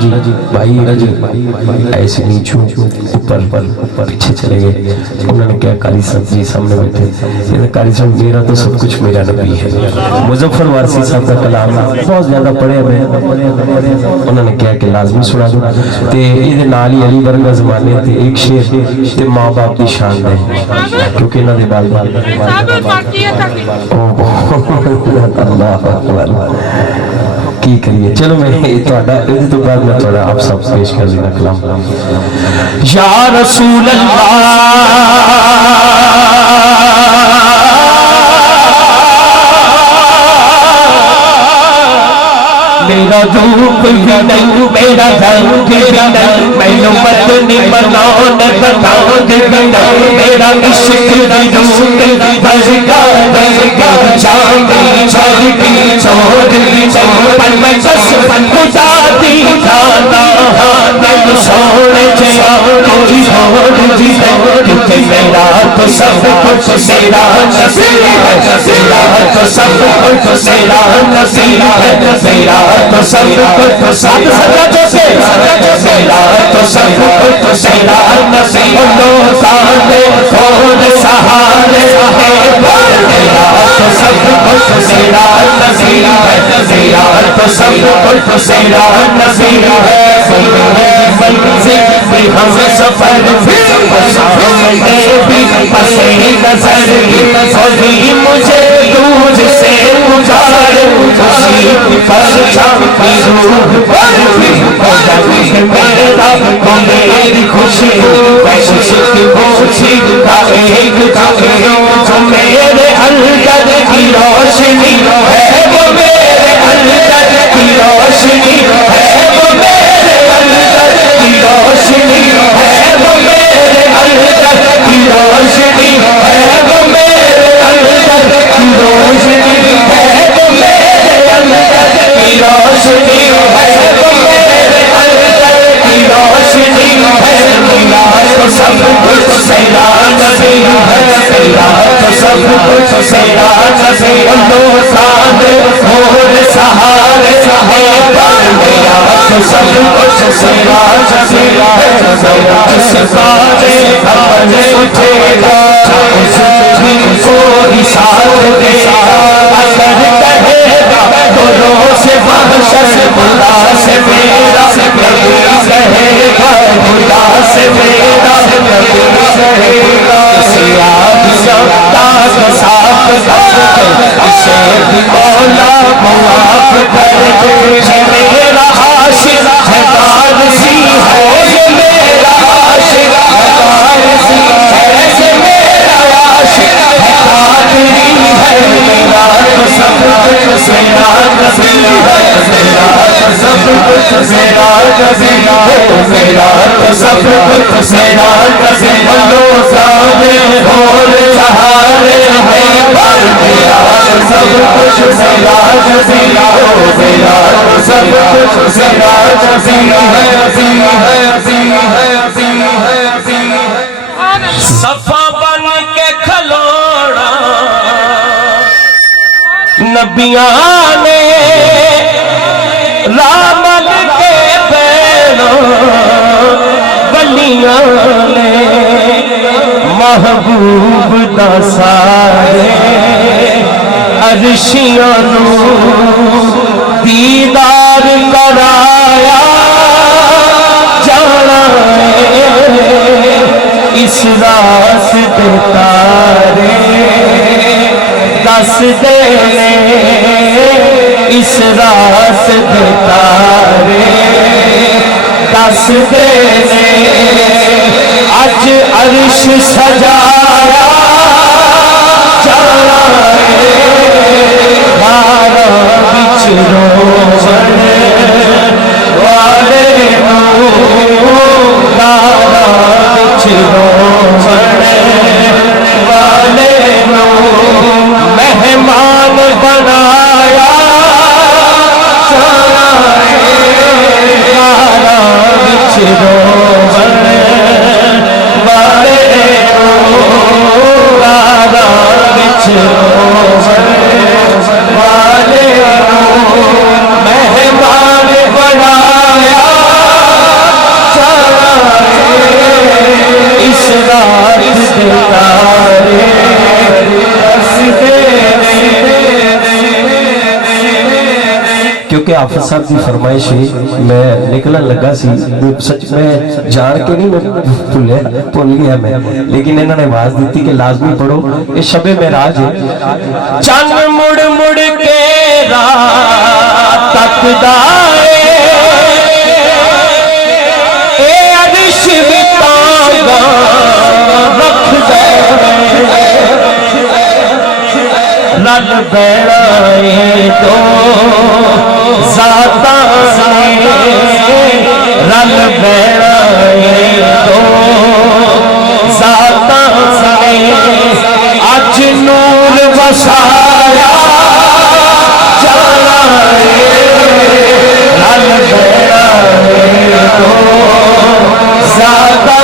जी भाई ऐसे नीचू ऊपर पीछे चले गए। उन्होंने क्या कारी साहब जी सामने बैठे, कारी साहब मेरा तो सब कुछ मेरा नबी है। मुजफ्फर वारसी साहब का कलाम बहुत ज्यादा पढ़े मैं, उन्होंने क्या कि लाजमी सुना दो ते इहदे नाल ही अली वर्गा जमाने ते एक शेर ते माँ बाप की शान है, क्योंकि इन्हां दे बाल की करिए। चलो मैं तो बाद में थोड़ा आप सब पेश कर देना कलाम। या रसूल अल्लाह मेरा रूप भी नहीं मेरा रंग भी नहीं, मैनू बदनी बनाओ न बताओ भी नहीं, मेरा इश्क भी रूप भरगा जामी भरगी छोड़ भी नहीं, पर मैं बस खुदा दी खाना मैनू सोने जया कोई छोड़ भी नहीं, क्योंकि मेरा तो सब कुछ मेरा नसीब है, मेरा तो सब कुछ मेरा नसीब है, मेरा तो सब कुछ साथ सजा से मेरा तो सब कुछ मेरा नसीब दो साले कौन सहारे है, मेरा तो सब कुछ मेरा नसीब है, मेरा तो सब कुछ मेरा नसीब है। मंजिल भी हम सफर सामने भी पसे नजर भी मुझे दूर से उजाड़ खुशी पर छापी रूह पर भी मेरा को मेरी खुशी की खुशी का एक जो मेरे अंदर की रोशनी है, वो मेरे अंदर की रोशनी है, वो मेरे अंदर की रोशनी है, वो मेरे अंदर की रोशनी है, वो मेरे अंदर की रोशनी है, वो मेरे अंदर की रोशनी है, वो मेरे अंदर की रोशनी है। मेरा तो सब कुछ मेरा नबी है, मेरा तो सब कुछ मेरा नबी दो साले और सहारे है, मेरा तो सब कुछ मेरा नबी है, मेरा सारे अपने उठेगा कोई साथ देगा, अगर कहेगा तो रोज़ महशर खुदा से मेरा नबी कहेगा, खुदा से मेरा नबी कहेगा, ताक साफ कर इसे भी मौला मुआफ कर दे, मेरा आशिक है वारसी है, ये मेरा आशिक है वारसी है, ये मेरा आशिक है कादरी है, मेरा तो सब कुछ मेरा नबी है, मेरा तो सब कुछ मेरा नबी है, मेरा तो सब कुछ मेरा नबी दो साले और सहारे है, मेरा तो सब कुछ मेरा नबी है, मेरा तो सब कुछ मेरा नबी है। सफा बन के खलोड़ा नबियां ने रामल के पैरों बलियां ने महबूब दा सारे अर्शियां नूं दीदार कराया जाना है, इस रात दे तारे दस दे इस रात दे तारे दस दे अज अर्श सजाया जाना है, मारा बिच रोवण वाले मारा बिच रोवण वाले मेहमान बनाया जाना है, मारा बिच रोवण वाले हाफिज साहब की फरमाइश है, मैं निकलन लगा सी, सच में जान के नहीं, मैं भूल गया मैं, लेकिन इन्होंने आवाज दी कि लाजमी पढ़ो। ये शबे मेराज है। चंद मुड़ मुड़ के रात तकदा रल बैणाए तो ज़ाता रल बैणाए तो ज़ाता अज नूर वसाया जाना रल बैणाए तो ज़ाता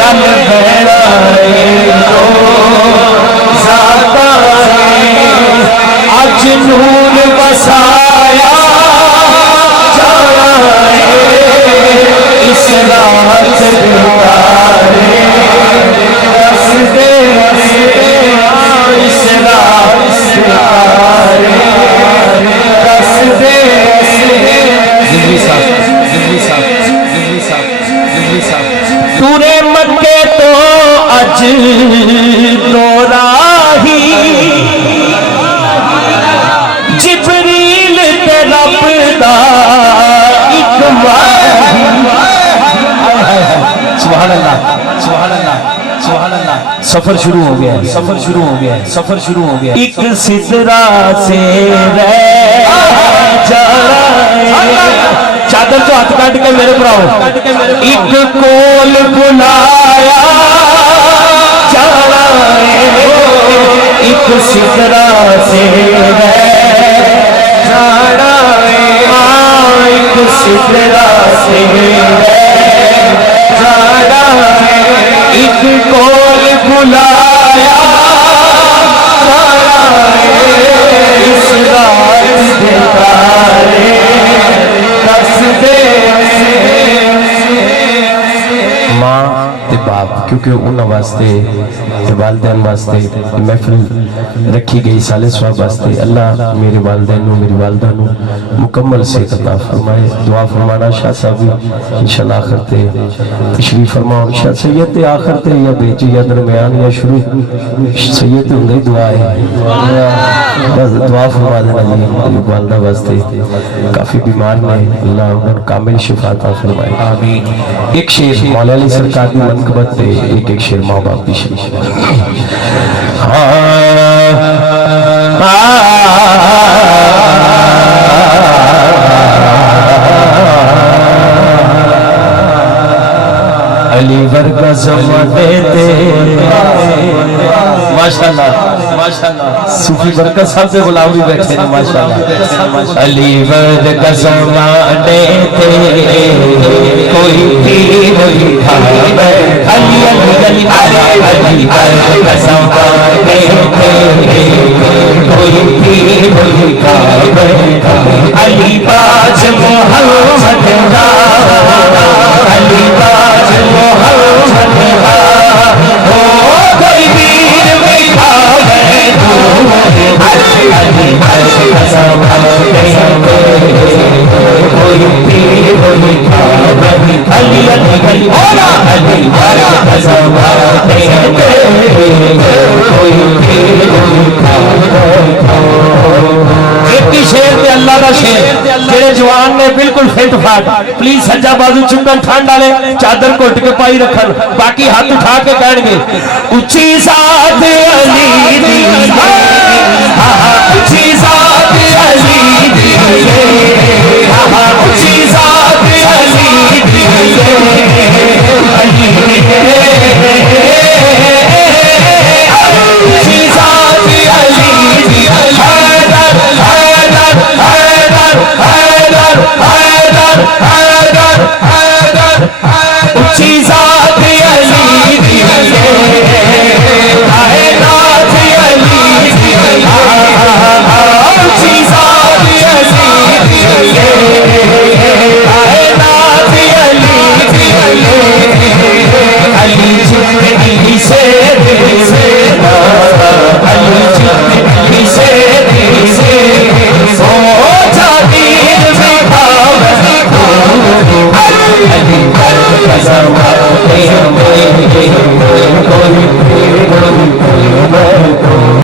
रल बैणाए तो अज नूर बसाया जाना इस रात तारे दस दे इस रात तारे दस दे। तूने मक्के तो अज नोराही जिबरील ते रब दा इक वाही। सुभान अल्लाह सुभान अल्लाह सुभान अल्लाह। सफर शुरू हो गया है, सफर शुरू हो गया है, सफर शुरू हो गया। एक सिदरा से रह जाना चादर तो हाथ काट के मेरे भराओ एक कोल बुलाया जाना एक सिदरा से जाना एक सिदरा से जाना एक कोल बुलाया जाना इस रात के तारे दस दे। मां ते बाप क्योंकि उन्होंने वास्ते वालदैन वास्ते महफिल रखी गई साले स्वाब वास्ते। अल्लाह मेरे वालदैन मेरी वालदा मुकम्मल सेहत अता फरमाए। दुआ फरमाना शाह साहब इंशाअल्लाह आखिर ते तशरीफ फरमाओ। शाह सैयद ते आखिर ते या बेची या दरमियान या शुरू सैयद ते हुंदा ही दुआ है, बस दुआ फरमा देना जी मेरी वालदा वास्ते काफी बीमार ने, अल्लाह उन्हें कामिल शिफा अता फरमाए आमीन। एक शेर मौला अली सरकार की मनकबत पे एक शेर माँ बाप की शेर। अली वर्गा ज़माने दे माशाअल्लाह माशाअल्लाह सूफी बरकत साहब से गुलाम भी बैठे हैं माशाअल्लाह। अली वर्गा ज़माने दे कोई पीर खावे अली अली अली अली वर्गा ज़माने दे कोई पीर खावे अली बाज मोहम्मद दा अली बाज मोहम्मद दा हो कोई पीर खावे अली अली वर्गा ज़माने दे कोई पीर खावे अली अली अली अली वर्गा ज़माने दे कोई पीर खावे। एक शेर ते अल्लाह का शेर जेड़े जवान ने बिल्कुल फिट फाट प्लीज सज्जा बाजू चुकन ठंड वाले चादर घुट के पाई रखन बाकी हाथ उठा के कहेंगे उच्ची ज़ात अली दी उच्ची ज़ात अली दी उच्ची ज़ात अली दी उच्ची ज़ात अली दी हैदर हैदर हैदर हैदर हैदर हैदर हैदर उच्ची ज़ात अली दी नाथ अली दी कसम